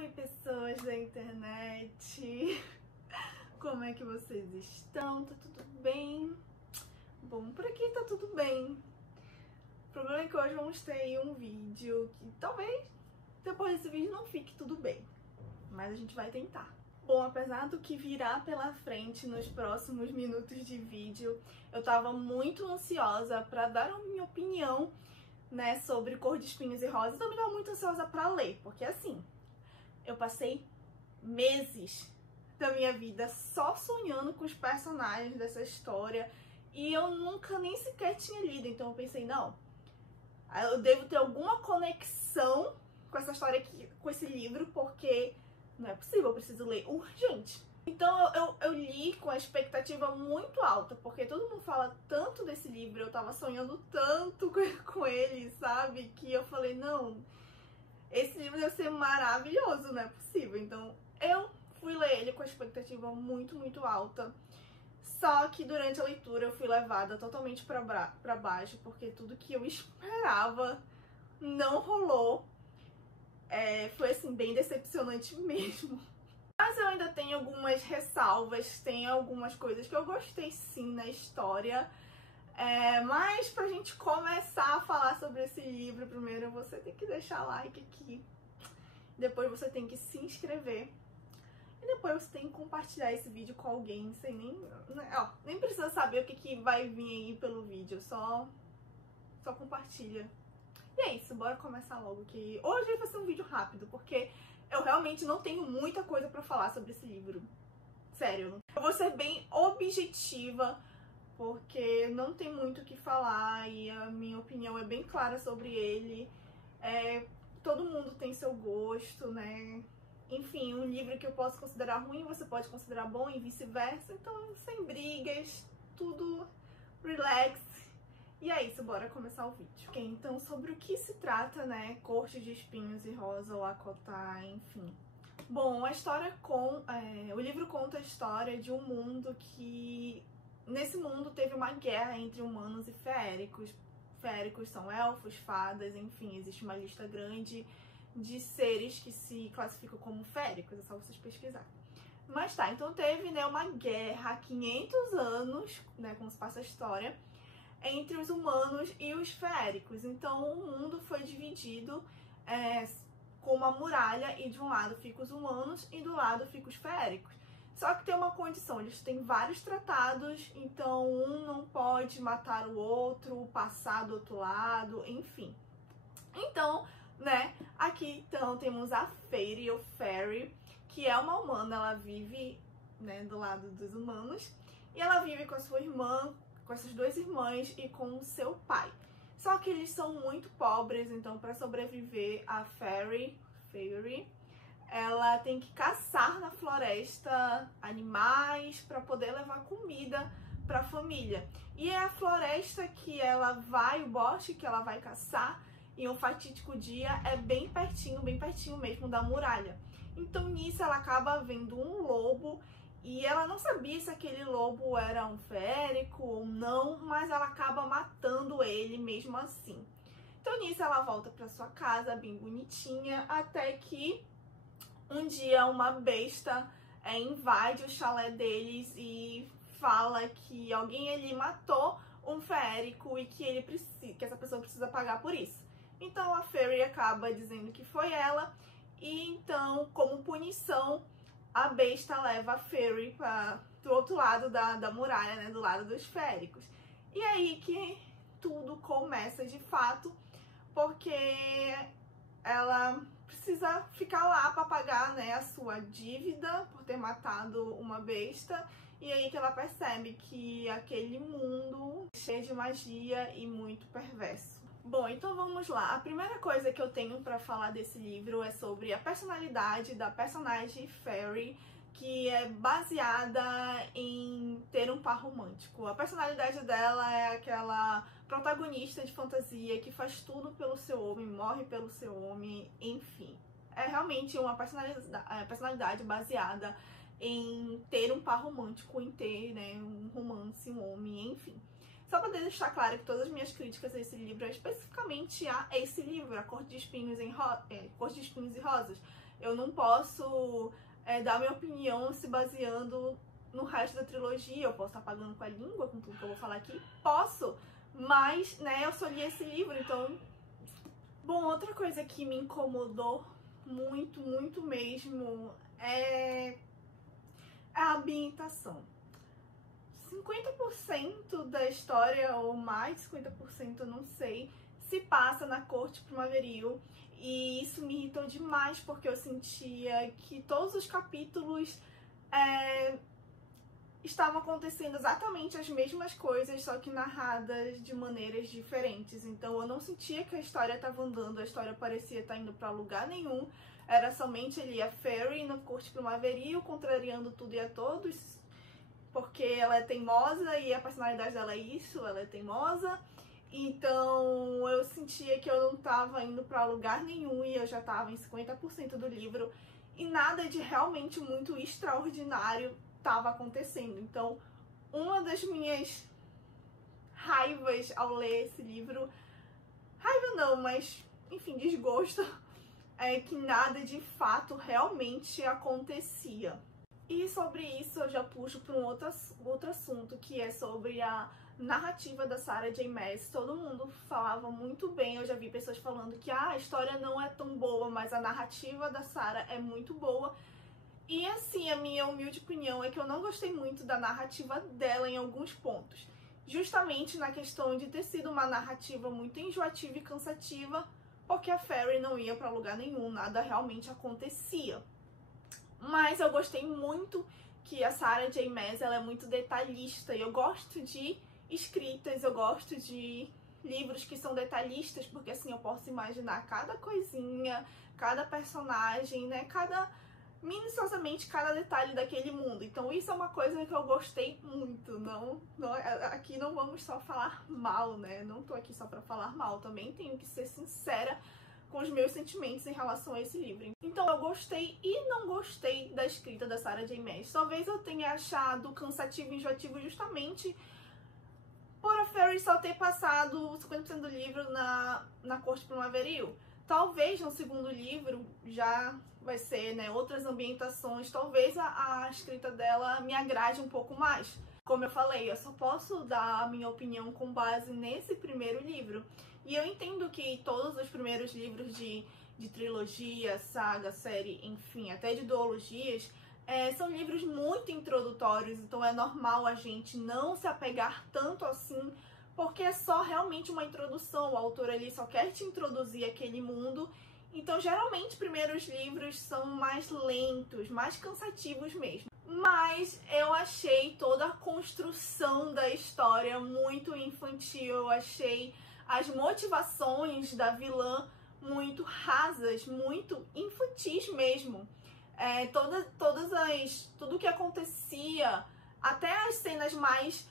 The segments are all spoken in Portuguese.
Oi, pessoas da internet! Como é que vocês estão? Tá tudo bem? Bom, por aqui tá tudo bem. O problema é que hoje vamos ter aí um vídeo que talvez depois desse vídeo não fique tudo bem, mas a gente vai tentar. Bom, apesar do que virá pela frente nos próximos minutos de vídeo, eu tava muito ansiosa pra dar a minha opinião, né, sobre Cor de Espinhos e Rosas. Eu também tava muito ansiosa pra ler, porque assim, eu passei meses da minha vida só sonhando com os personagens dessa história e eu nunca nem sequer tinha lido, então eu pensei, não, eu devo ter alguma conexão com essa história aqui, com esse livro, porque não é possível, eu preciso ler urgente. Então eu li com a expectativa muito alta, porque todo mundo fala tanto desse livro, eu tava sonhando tanto com ele, sabe? Que eu falei, não, esse livro deve ser maravilhoso, não é possível. Então eu fui ler ele com a expectativa muito alta. Só que durante a leitura eu fui levada totalmente pra baixo, porque tudo que eu esperava não rolou. Foi assim, bem decepcionante mesmo. Mas eu ainda tenho algumas ressalvas, tem algumas coisas que eu gostei sim na história. Mas pra gente começar a falar sobre esse livro, primeiro você tem que deixar like aqui. Depois você tem que se inscrever. E depois você tem que compartilhar esse vídeo com alguém, sem nem precisa saber o que vai vir aí pelo vídeo, só compartilha. E é isso, bora começar logo, que hoje vai ser um vídeo rápido, porque eu realmente não tenho muita coisa pra falar sobre esse livro. Sério, eu vou ser bem objetiva, porque não tem muito o que falar e a minha opinião é bem clara sobre ele. Todo mundo tem seu gosto, né? Enfim, um livro que eu posso considerar ruim, você pode considerar bom e vice-versa. Então, sem brigas, tudo relax. E é isso, bora começar o vídeo. Ok, então sobre o que se trata, né? Corte de Espinhos e Rosa, ou Lakota, enfim. Bom, o livro conta a história de um mundo que... Nesse mundo teve uma guerra entre humanos e feéricos. Feéricos são elfos, fadas, enfim, existe uma lista grande de seres que se classificam como féricos, é só vocês pesquisarem. Mas tá, então teve, né, uma guerra há 500 anos, né, como se passa a história, entre os humanos e os feéricos. Então o mundo foi dividido com uma muralha e de um lado ficam os humanos e do lado ficam os feéricos. Só que tem uma condição, eles têm vários tratados, então um não pode matar o outro, passar do outro lado, enfim. Então, né, aqui então temos a Fairy ou Fairy, que é uma humana, ela vive, né, do lado dos humanos, e ela vive com a sua irmã, com essas duas irmãs e com o seu pai. Só que eles são muito pobres, então para sobreviver a Fairy, ela tem que caçar na floresta animais para poder levar comida para a família. E é a floresta que ela vai, o bosque que ela vai caçar, em um fatídico dia, é bem pertinho mesmo da muralha. Então nisso ela acaba vendo um lobo e ela não sabia se aquele lobo era um feérico ou não, mas ela acaba matando ele mesmo assim. Então nisso ela volta para sua casa bem bonitinha, até que um dia uma besta invade o chalé deles e fala que alguém ali matou um feérico e que essa pessoa precisa pagar por isso. Então a Fairy acaba dizendo que foi ela, e então, como punição, a besta leva a Fairy pro outro lado da muralha, né, do lado dos feéricos. E aí que tudo começa de fato, porque ela precisa ficar lá para pagar, né, a sua dívida por ter matado uma besta. E aí que ela percebe que aquele mundo é cheio de magia e muito perverso. Bom, então vamos lá. A primeira coisa que eu tenho para falar desse livro é sobre a personalidade da personagem Fairy, que é baseada em ter um par romântico. A personalidade dela é aquela protagonista de fantasia que faz tudo pelo seu homem, morre pelo seu homem, enfim. É realmente uma personalidade baseada em ter um par romântico, em ter, né, um romance, um homem, enfim. Só para deixar claro que todas as minhas críticas a esse livro é especificamente a esse livro, A Cor de Espinhos e Rosas. Eu não posso dar minha opinião se baseando no resto da trilogia. Eu posso estar pagando com a língua, com tudo que eu vou falar aqui? Posso, mas, né, eu só li esse livro, então... Bom, outra coisa que me incomodou muito, muito mesmo é a ambientação. 50% da história, ou mais de 50%, eu não sei, se passa na corte primaveril. E isso me irritou demais, porque eu sentia que todos os capítulos estavam acontecendo exatamente as mesmas coisas, só que narradas de maneiras diferentes. Então eu não sentia que a história estava andando, a história parecia estar indo para lugar nenhum. Era somente ali a Fairy na corte primaveril, contrariando tudo e a todos, porque ela é teimosa e a personalidade dela é isso, ela é teimosa. Então eu sentia que eu não estava indo para lugar nenhum e eu já estava em 50% do livro e nada de realmente muito extraordinário estava acontecendo. Então, uma das minhas raivas ao ler esse livro, raiva não, mas enfim, desgosto, é que nada de fato realmente acontecia. E sobre isso eu já puxo para um outro assunto, que é sobre a narrativa da Sarah J. Maas. Todo mundo falava muito bem, eu já vi pessoas falando que a história não é tão boa, mas a narrativa da Sarah é muito boa. E assim, a minha humilde opinião é que eu não gostei muito da narrativa dela em alguns pontos. Justamente na questão de ter sido uma narrativa muito enjoativa e cansativa, porque a Fairy não ia para lugar nenhum, nada realmente acontecia. Mas eu gostei muito que a Sarah J. Maas, ela é muito detalhista, e eu gosto de escritas, eu gosto de livros que são detalhistas, porque assim eu posso imaginar cada coisinha, cada personagem, né, minuciosamente cada detalhe daquele mundo. Então isso é uma coisa que eu gostei muito. Aqui não vamos só falar mal, né? Não tô aqui só pra falar mal, também tenho que ser sincera com os meus sentimentos em relação a esse livro. Então eu gostei e não gostei da escrita da Sarah J. Maas. Talvez eu tenha achado cansativo e enjoativo justamente por a Fairy só ter passado 50% do livro na corte primaveril. Talvez no segundo livro já vai ser, né, outras ambientações, talvez a escrita dela me agrade um pouco mais. Como eu falei, eu só posso dar a minha opinião com base nesse primeiro livro. E eu entendo que todos os primeiros livros de trilogia, saga, série, enfim, até de duologias, são livros muito introdutórios, então é normal a gente não se apegar tanto assim, porque é só realmente uma introdução, o autor ali só quer te introduzir aquele mundo. Então geralmente primeiros livros são mais lentos, mais cansativos mesmo. Mas eu achei toda a construção da história muito infantil, eu achei as motivações da vilã muito rasas, muito infantis mesmo. Tudo que acontecia, até as cenas mais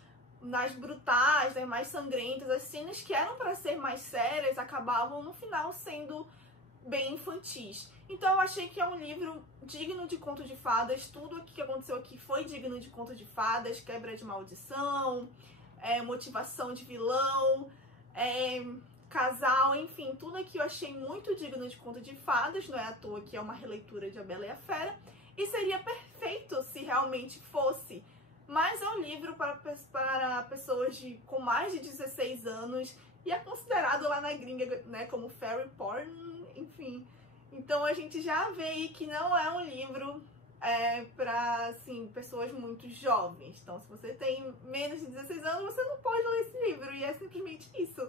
brutais, né, mais sangrentas, as cenas que eram para ser mais sérias acabavam no final sendo bem infantis. Então eu achei que é um livro digno de conto de fadas. Tudo o que aconteceu aqui foi digno de conto de fadas, quebra de maldição, motivação de vilão, casal, enfim, tudo aqui eu achei muito digno de conto de fadas. Não é à toa que é uma releitura de A Bela e a Fera, e seria perfeito se realmente fosse. Mas é um livro para pessoas com mais de 16 anos e é considerado lá na gringa, né, como fairy porn, enfim. Então a gente já vê aí que não é um livro para assim, pessoas muito jovens. Então se você tem menos de 16 anos, você não pode ler esse livro, e é simplesmente isso.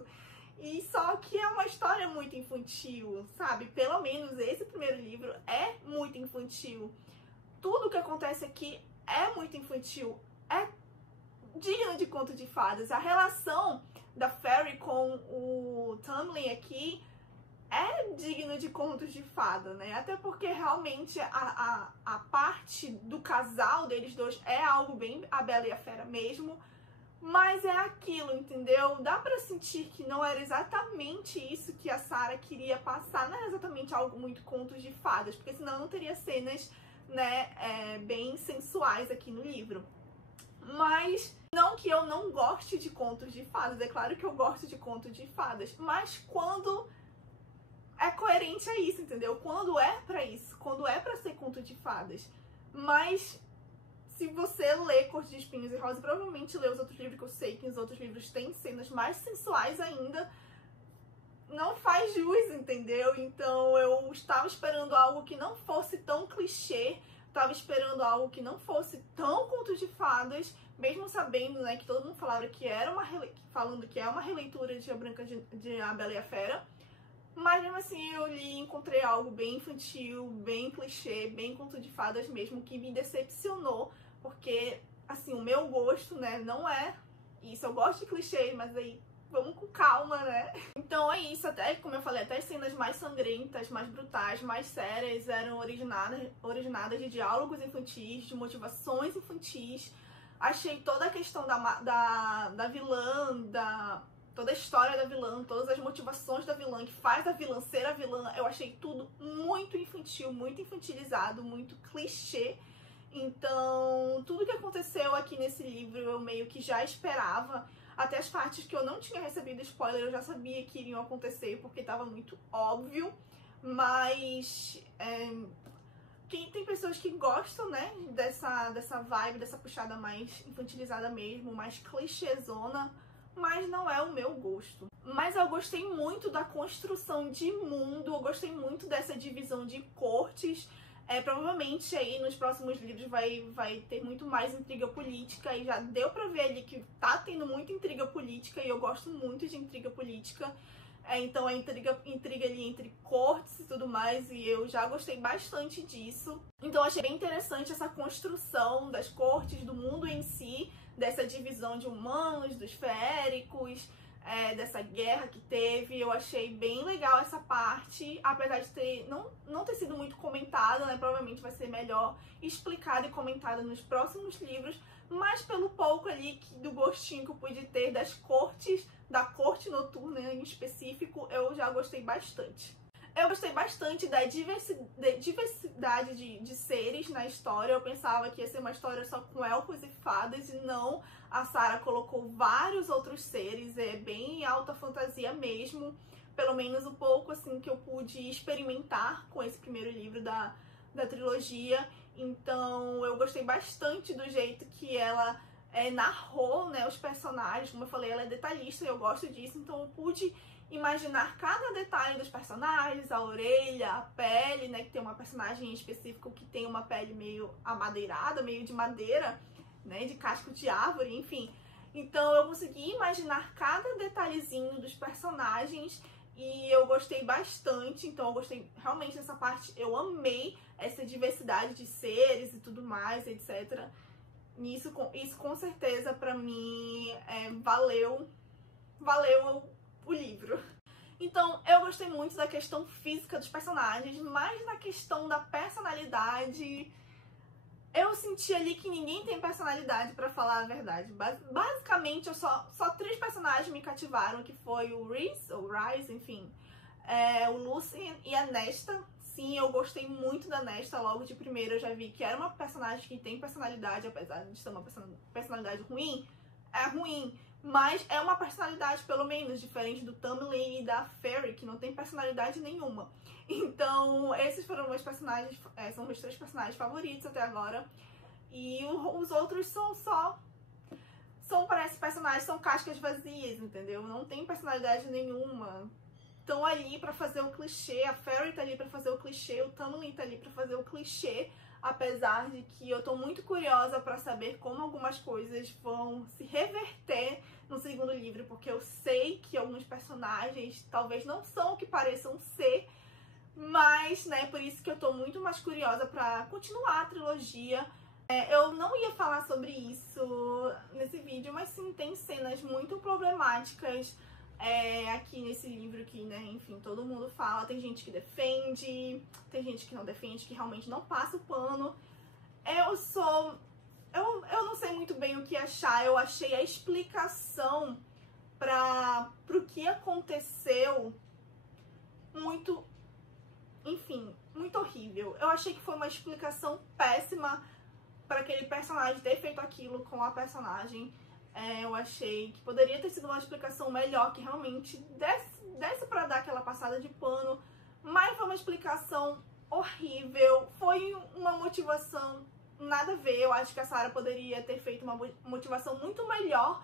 E só que é uma história muito infantil, sabe? Pelo menos esse primeiro livro é muito infantil. Tudo que acontece aqui é muito infantil, é digno de conto de fadas. A relação da Fairy com o Tamlin aqui é digno de contos de fada, né? Até porque realmente a parte do casal deles dois é algo bem A Bela e a Fera mesmo, mas é aquilo, entendeu? Dá pra sentir que não era exatamente isso que a Sarah queria passar, não era exatamente algo muito contos de fadas, porque senão não teria cenas, né, bem sensuais aqui no livro. Mas não que eu não goste de contos de fadas, é claro que eu gosto de contos de fadas, mas quando é coerente a isso, entendeu? Quando é pra isso, quando é pra ser conto de fadas. Mas se você lê Corte de Espinhos e Rosa, provavelmente lê os outros livros, que eu sei que os outros livros têm cenas mais sensuais ainda, não faz jus, entendeu? Então eu estava esperando algo que não fosse tão clichê, estava esperando algo que não fosse tão conto de fadas, mesmo sabendo, né, que todo mundo falava que era falando que é uma releitura de A Branca de A Bela e a Fera. Mas mesmo assim eu li e encontrei algo bem infantil, bem clichê, bem conto de fadas mesmo, que me decepcionou, porque assim, o meu gosto, né, não é isso. Eu gosto de clichê, mas aí vamos com calma, né? Então é isso, até como eu falei, até as cenas mais sangrentas, mais brutais, mais sérias eram originadas de diálogos infantis, de motivações infantis. Achei toda a questão da vilã, toda a história da vilã, todas as motivações da vilã, que faz a vilã ser a vilã, eu achei tudo muito infantil, muito infantilizado, muito clichê. Então, tudo que aconteceu aqui nesse livro eu meio que já esperava. Até as partes que eu não tinha recebido spoiler, eu já sabia que iriam acontecer, porque estava muito óbvio. Mas tem pessoas que gostam, né, dessa vibe, dessa puxada mais infantilizada mesmo, mais clichêzona, mas não é o meu gosto. Mas eu gostei muito da construção de mundo, eu gostei muito dessa divisão de cortes. Provavelmente aí nos próximos livros vai ter muito mais intriga política, e já deu pra ver ali que tá tendo muita intriga política, e eu gosto muito de intriga política. Então a intriga ali entre cortes e tudo mais, e eu já gostei bastante disso. Então achei bem interessante essa construção das cortes, do mundo em si, dessa divisão de humanos, dos feéricos, dessa guerra que teve. Eu achei bem legal essa parte, apesar de não ter sido muito comentada, né? Provavelmente vai ser melhor explicada e comentada nos próximos livros, mas pelo pouco ali do gostinho que eu pude ter das cortes, da corte noturna em específico, eu já gostei bastante. Eu gostei bastante da diversidade de seres na história. Eu pensava que ia ser uma história só com elfos e fadas, e não. A Sarah colocou vários outros seres, é bem alta fantasia mesmo. Pelo menos um pouco assim que eu pude experimentar com esse primeiro livro da trilogia. Então eu gostei bastante do jeito que ela narrou, né, os personagens. Como eu falei, ela é detalhista e eu gosto disso, então eu pude imaginar cada detalhe dos personagens, a orelha, a pele, né, que tem uma personagem em específico que tem uma pele meio amadeirada, meio de madeira, né, de casco de árvore, enfim. Então eu consegui imaginar cada detalhezinho dos personagens e eu gostei bastante. Então eu gostei realmente dessa parte, eu amei essa diversidade de seres e tudo mais, etc. Isso com certeza pra mim valeu o livro. Então, eu gostei muito da questão física dos personagens, mas na questão da personalidade, eu senti ali que ninguém tem personalidade, pra falar a verdade. Basicamente, só 3 personagens me cativaram, que foi o Rhys, ou Rhys, enfim, o Lucien e a Nesta. Sim, eu gostei muito da Nesta, logo de primeira eu já vi que era uma personagem que tem personalidade, apesar de ser uma personalidade ruim, é ruim. Mas é uma personalidade, pelo menos, diferente do Tamlin e da Fairy, que não tem personalidade nenhuma. Então, esses foram meus personagens, são meus 3 personagens favoritos até agora. E os outros parece personagens, são cascas vazias, entendeu? Não tem personalidade nenhuma. Estão ali pra fazer o clichê, a Fairy tá ali pra fazer o clichê, o Tamlin tá ali pra fazer o clichê. Apesar de que eu tô muito curiosa pra saber como algumas coisas vão se reverter no segundo livro, porque eu sei que alguns personagens talvez não são o que pareçam ser, mas, né, por isso que eu tô muito mais curiosa pra continuar a trilogia. Eu não ia falar sobre isso nesse vídeo, mas sim, tem cenas muito problemáticas aqui nesse livro que, né, enfim, todo mundo fala. Tem gente que defende, tem gente que não defende, que realmente não passa o pano. Eu não sei muito bem o que achar. Eu achei a explicação pro que aconteceu muito, enfim, muito horrível. Eu achei que foi uma explicação péssima para aquele personagem ter feito aquilo com a personagem. Eu achei que poderia ter sido uma explicação melhor, que realmente desse pra dar aquela passada de pano, mas foi uma explicação horrível, foi uma motivação nada a ver. Eu acho que a Sarah poderia ter feito uma motivação muito melhor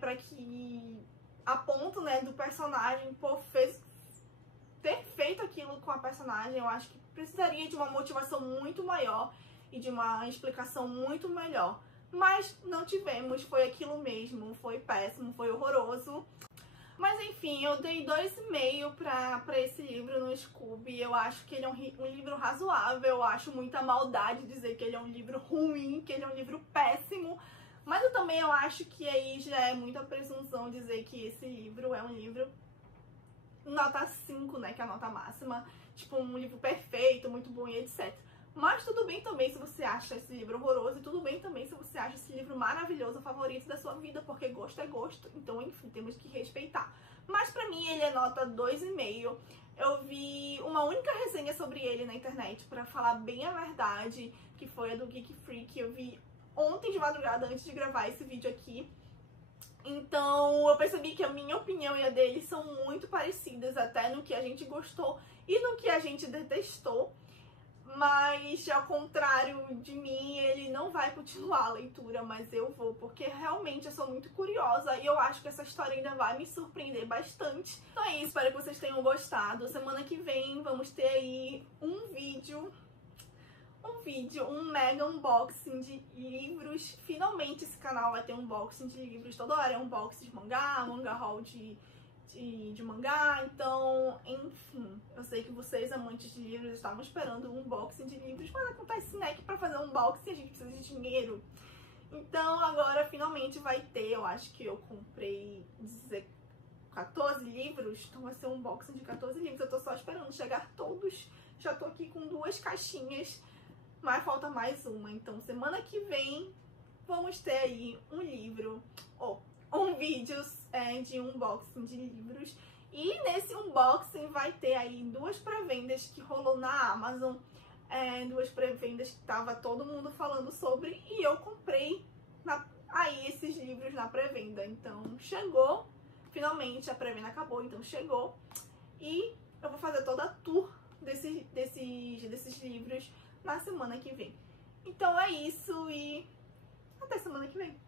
pra que, a ponto, né, do personagem ter feito aquilo com a personagem. Eu acho que precisaria de uma motivação muito maior e de uma explicação muito melhor. Mas não tivemos, foi aquilo mesmo, foi péssimo, foi horroroso. Mas enfim, eu dei 2,5 pra esse livro no Scoob. Eu acho que ele é um livro razoável, eu acho muita maldade dizer que ele é um livro ruim, que ele é um livro péssimo. Mas eu acho que aí já é muita presunção dizer que esse livro é um livro nota 5, né, que é a nota máxima. Tipo, um livro perfeito, muito bom e etc. Mas tudo bem também se você acha esse livro horroroso, e tudo bem também se você acha esse livro maravilhoso, favorito da sua vida, porque gosto é gosto, então enfim, temos que respeitar. Mas pra mim ele é nota 2,5. Eu vi uma única resenha sobre ele na internet, pra falar bem a verdade, que foi a do Geek Freak. Eu vi ontem de madrugada, antes de gravar esse vídeo aqui. Então eu percebi que a minha opinião e a dele são muito parecidas, até no que a gente gostou e no que a gente detestou. Mas, ao contrário de mim, ele não vai continuar a leitura, mas eu vou, porque realmente eu sou muito curiosa e eu acho que essa história ainda vai me surpreender bastante. Então é isso, espero que vocês tenham gostado. Semana que vem vamos ter aí um mega unboxing de livros. Finalmente esse canal vai ter um unboxing de livros, toda hora é unboxing de manga haul de mangá. Então, enfim, eu sei que vocês, amantes de livros, estavam esperando um unboxing de livros, mas acontece, né, que pra fazer um unboxing a gente precisa de dinheiro. Então agora finalmente vai ter. Eu acho que eu comprei 14 livros, então vai ser um unboxing de 14 livros. Eu tô só esperando chegar todos. Já tô aqui com 2 caixinhas, mas falta mais uma. Então semana que vem vamos ter aí um livro, um vídeo de unboxing de livros. E nesse unboxing vai ter aí 2 pré-vendas que rolou na Amazon. 2 pré-vendas que tava todo mundo falando sobre, e eu comprei aí esses livros na pré-venda. Então chegou, finalmente a pré-venda acabou, então chegou. E eu vou fazer toda a tour desses livros na semana que vem. Então é isso e até semana que vem.